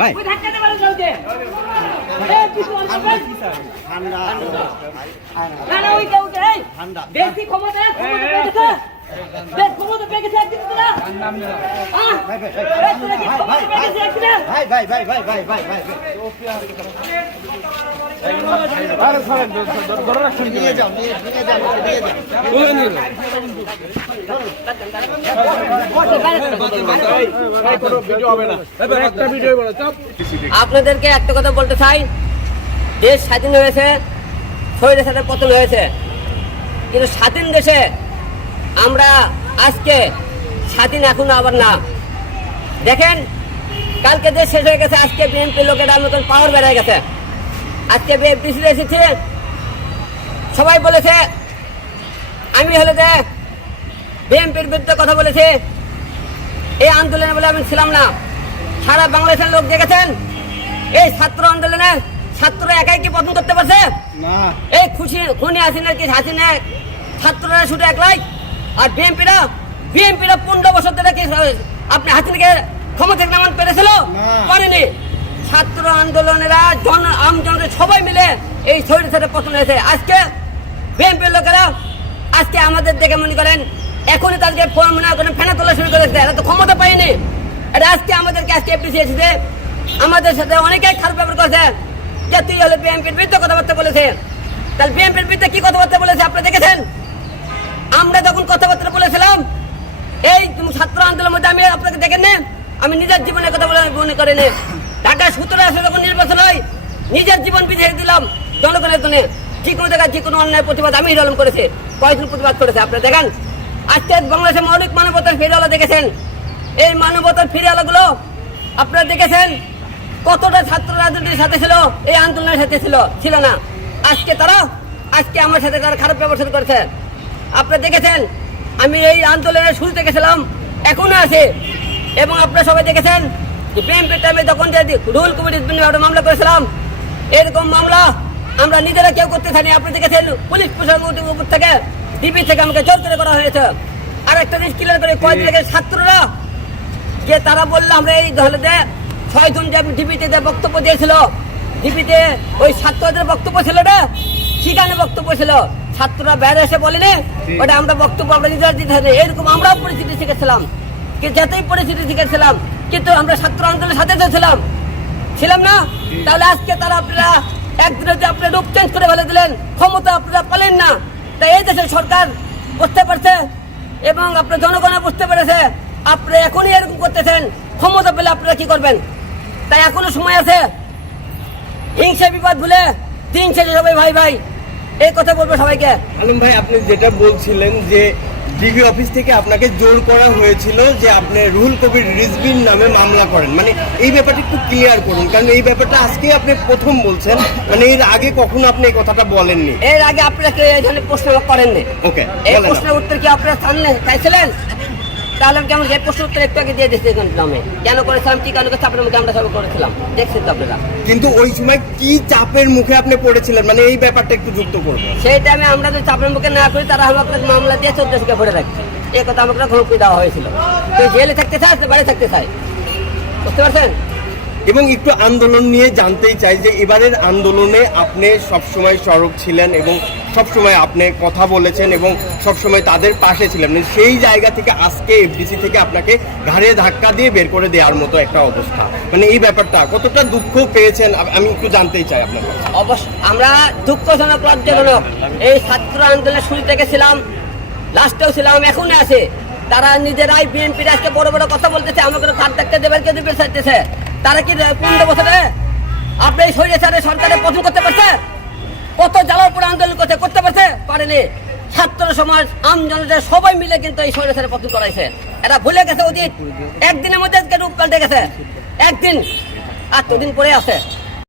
ভাই বেশি ক্ষমতা ক্ষমতা পেয়ে গেছে একদিন আপনাদেরকে একটা কথা বলতে চাই, দেশ স্বাধীন হয়েছে, শহীদের সাথে পতন হয়েছে, কিন্তু স্বাধীন দেশে আমরা আজকে স্বাধীন এখন আবার না। দেখেন, কালকে দেশ শেষ হয়ে গেছে, আজকে বিএনপি লোকেরা নতুন পাওয়ার বেড়ে গেছে। আজকে বিএনপি এসেছে, সবাই বলেছে আমি হলে যে বিএনপির বিরুদ্ধে কথা বলেছে, এই আন্দোলনে বলে আমি ছিলাম না। সারা বাংলাদেশের লোক দেখেছেন এই ছাত্র আন্দোলনে ছাত্ররা একাই কি পতন করতে পারছে? এই খুনি হাসিনার কি হাসিনা ছাত্ররা শুধু একলাই, আর বিএনপিরা 15 বছর ধরে কি আপনি হাসিনাকে ক্ষমতা নামান পেরেছিল? পারেনি। ছাত্র আন্দোলনেরা আমজনতা সবাই মিলে এই শহীদের সাথে পতন হয়েছে। আজকে বিএনপির লোকেরা আজকে আমাদের দেখে মনে করেন এখনই তাদেরকে মনে করেন ফেনা তোলা শুরু করেছে, এরা তো ক্ষমতা পায়নি। এটা আজকে আমাদেরকে আজকে এপিসি এসেছে, আমাদের সাথে অনেকেই খারাপ ব্যবহার করেছে, যে তুই হলে বিএনপির বিরুদ্ধে কথাবার্তা বলেছে। তাহলে বিএনপির বিরুদ্ধে কি কথাবার্তা বলেছে আপনারা দেখেছেন? আমরা যখন কথাবার্তা বলেছিলাম এই ছাত্র আন্দোলনের মধ্যে, আমি আপনাকে দেখেন না, আমি নিজের জীবনের কথা বলে মনে করিনি। ঢাকা 17 আসলে যখন নির্বাচন হয়, নিজের জীবন বিছিয়ে দিলাম জনগণের জন্য। যে কোনো জায়গায় যে কোনো অন্যায় প্রতিবাদ আমি আন্দোলন করেছি, কয়েকজন প্রতিবাদ করেছে। আপনারা দেখেন আজকে বাংলাদেশে মৌলিক মানবতার ফিরিওয়ালা দেখেছেন, এই মানবতার ফিরিওয়ালাগুলো আপনারা দেখেছেন কতটা ছাত্র রাজনীতির সাথে ছিল, এই আন্দোলনের সাথে ছিল না। আজকে তারা আমার সাথে তারা খারাপ ব্যবহার করেছে। আপনারা দেখেছেন আমি এই আন্দোলনের শুরু থেকে ছিলাম, এখনো আছে। এবং আপনারা সবাই দেখেছেন যে বিএনপির টাইমে যখন যে রুল কমিটির মামলা করেছিলাম, এরকম মামলা আমরা নিজেরা কেউ করতে থাকি। আপনি দেখেছেন পুলিশ প্রশাসনের উপর থেকে ডিবি থেকে আমাকে জোর করে করা হয়েছে। আর একটা জিনিস ক্লিয়ার করে কয়েকদিন আগে ছাত্ররা যে তারা বললো আমরা এই দলে 6 জন যে ডিবিতে বক্তব্য দিয়েছিল, ডিবিতে ওই ছাত্রদের বক্তব্য ছিল না, সেখানে বক্তব্য ছিল, ছাত্ররা বাইরে এসে বলেনি ওটা আমরা বক্তব্য আমরা নিজেরা দিতে হবে। এরকম আমরাও পরিস্থিতি শিখেছিলাম, যাতেই পরিস্থিতি শিখেছিলাম, কিন্তু আমরা ছাত্র আন্দোলনের সাথে ছিলাম না। তাহলে আজকে তারা আপনারা একদিনে যে আপনারা রূপ চেঞ্জ করে ফেলে দিলেন, ক্ষমতা আপনারা পালেন না। তাই এই দেশের সরকার বুঝতে পারছে এবং আপনার জনগণ বুঝতে পেরেছে আপনারা এখনই এরকম করতেছেন, ক্ষমতা পেলে আপনারা কি করবেন? তাই এখনো সময় আছে, হিংসা বিবাদ ভুলে দিন শেষে সবাই ভাই ভাই, এই কথা বলবো সবাইকে। আলম ভাই, আপনি যেটা বলছিলেন যে ডিবি অফিস থেকে আপনাকে জোর করা হয়েছিল যে আপনি রুহুল কবির রিজভির নামে মামলা করেন, মানে এই ব্যাপারটা একটু ক্লিয়ার করুন, কারণ এই ব্যাপারটা আজকে আপনি প্রথম বলছেন, মানে এর আগে কখনো আপনি এই কথাটা বলেননি। এর আগে আপনারা এখানে প্রশ্ন করেননি। ওকে, এই প্রশ্নের উত্তর কি আপনারা সামনে চাইছিলেন? তাহলে আমি কেমন এই প্রশ্নের উত্তর একটু আগে দিয়ে দিচ্ছি নামে কেন করেছিলাম, কি কারণে চাপের মুখে আমরা সবাই করেছিলাম, দেখছেন তো আপনারা। কিন্তু ওই সময় কি চাপের মুখে আপনি পড়েছিলেন, মানে এই ব্যাপারটা একটু যুক্ত করবো। সেই টাইমে আমরা যদি চাপের মুখে না করি, তারা আমাকে মামলা দিয়ে 14 ভরে রাখছে, এই কথা আমাকে হুমকি দেওয়া হয়েছিল। তো জেলে থাকতে চায়, বাড়ি থাকতে চায়, বুঝতে পারছেন? এবং একটু আন্দোলন নিয়ে জানতেই চাই যে এবারের আন্দোলনে আপনি সবসময় সরব ছিলেন এবং সবসময় আপনি কথা বলেছেন এবং সবসময় তাদের পাশে ছিলেন, মানে সেই জায়গা থেকে আজকে এফডিসি থেকে আপনাকে ঘাড়ে ধাক্কা দিয়ে বের করে দেওয়ার মতো একটা অবস্থা, মানে এই ব্যাপারটা কতটা দুঃখ পেয়েছেন আমি একটু জানতেই চাই আপনার কাছে। অবশ্য আমরা দুঃখজনক, লজ্জাজনক, এই ছাত্র আন্দোলনের শুরু থেকে ছিলাম, লাস্টেও ছিলাম, এখনো আছে। তারা নিজেরাই বিএনপির আজকে বড় বড় কথা বলতেছে, আমাকে কার দেখতে দেবেন কে দেবে চাইতেছে। তারা কি 15 বছরে আপনি এই স্বৈরাচারের সরকারের পতন করতে পারছে? কত জ্বালার পরে আন্দোলন করতে পারছে? পারেনি। ছাত্র সমাজ, আমজনতা সবাই মিলে কিন্তু এই স্বৈরাচারের পতন করাইছে। এরা ভুলে গেছে অতীত, একদিনের মধ্যে আজকে রূপ পাল্টে গেছে, একদিন আর দুদিন পরে আছে।